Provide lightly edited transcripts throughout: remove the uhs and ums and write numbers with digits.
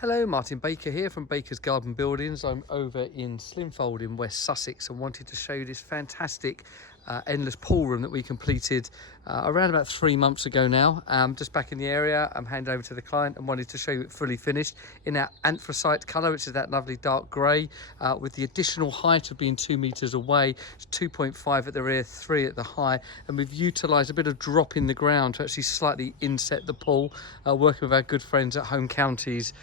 Hello, Martin Baker here from Baker's Garden Buildings. I'm over in Slimfold in West Sussex and wanted to show you this fantastic endless pool room that we completed around about 3 months ago now. Just back in the area, I'm handing over to the client and wanted to show you it fully finished in our anthracite colour, which is that lovely dark grey, with the additional height of being 2 metres away. It's 2.5 at the rear, 3 at the high, and we've utilised a bit of drop in the ground to actually slightly inset the pool, working with our good friends at Home Counties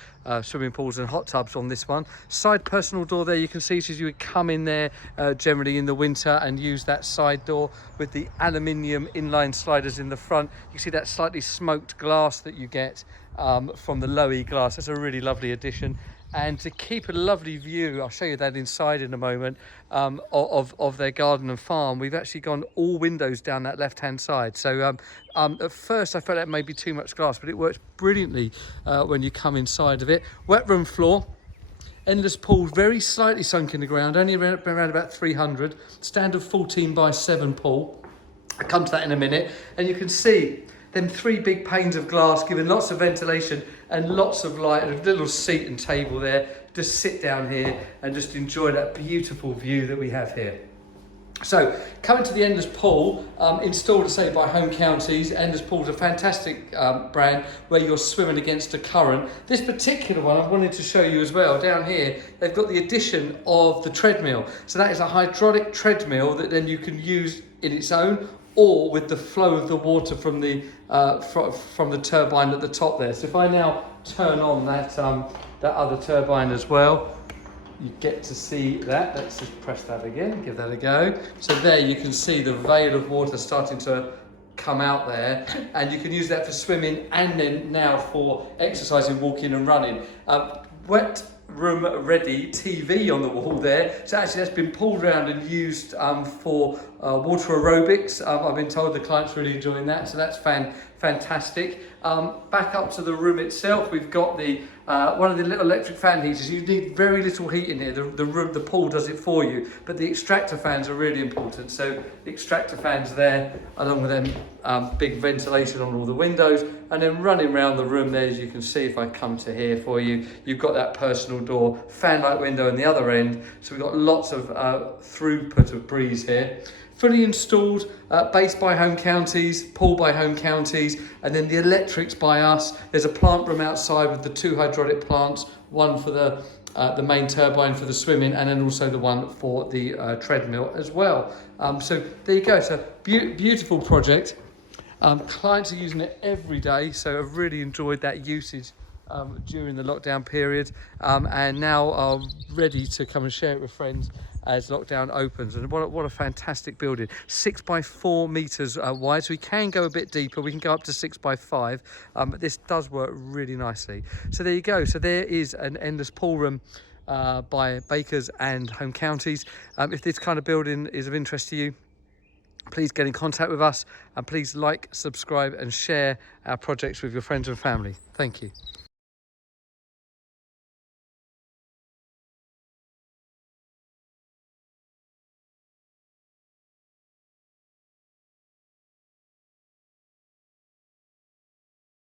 Swimming Pools and Hot Tubs on this one. Side personal door there, you can see, so you would come in there generally in the winter and use that side door with the aluminium inline sliders in the front. You see that slightly smoked glass that you get from the low E glass. That's a really lovely addition. And to keep a lovely view, I'll show you that inside in a moment, of their garden and farm, we've actually gone all windows down that left hand side. So at first I felt that may be too much glass, but it works brilliantly when you come inside of it. Wet room floor, endless pool, very slightly sunk in the ground, only around about 300, standard 14 by 7 pool. I'll come to that in a minute, and you can see them 3 big panes of glass giving lots of ventilation and lots of light, and a little seat and table there. Just sit down here and just enjoy that beautiful view that we have here. So, coming to the endless pool, installed, say, by Home Counties. Endless Pool is a fantastic brand where you're swimming against a current. This particular one I wanted to show you as well. Down here, they've got the addition of the treadmill. So that is a hydraulic treadmill that then you can use in its own, or with the flow of the water from the turbine at the top there. So if I now turn on that other turbine as well, you get to see that. Let's just press that again, give that a go. So there you can see the veil of water starting to come out there, and you can use that for swimming and then now for exercising, walking and running. Wet room ready TV on the wall there, so actually that's been pulled around and used for water aerobics. I've been told the client's really enjoying that, so that's fantastic. Back up to the room itself, we've got the one of the little electric fan heaters. You need very little heat in here. The pool does it for you, but the extractor fans are really important. So the extractor fans there, along with them big ventilation on all the windows, and then running around the room there, as you can see, if I come to here for you, you've got that personal door, fan-light window on the other end. So we've got lots of throughput of breeze here. Fully installed, base by Home Counties, pool by Home Counties, and then the electrics by us. There's a plant room outside with the 2 hydraulic plants, one for the main turbine for the swimming, and then also the one for the treadmill as well. So there you go. It's a beautiful project. Clients are using it every day, so I've really enjoyed that usage during the lockdown period, and now are ready to come and share it with friends as lockdown opens. And what a fantastic building. 6 by 4 meters wide, so we can go a bit deeper. We can go up to 6 by 5, but this does work really nicely. So there you go. So there is an endless pool room by Bakers and Home Counties. If this kind of building is of interest to you, please get in contact with us, and please like, subscribe and share our projects with your friends and family. Thank you.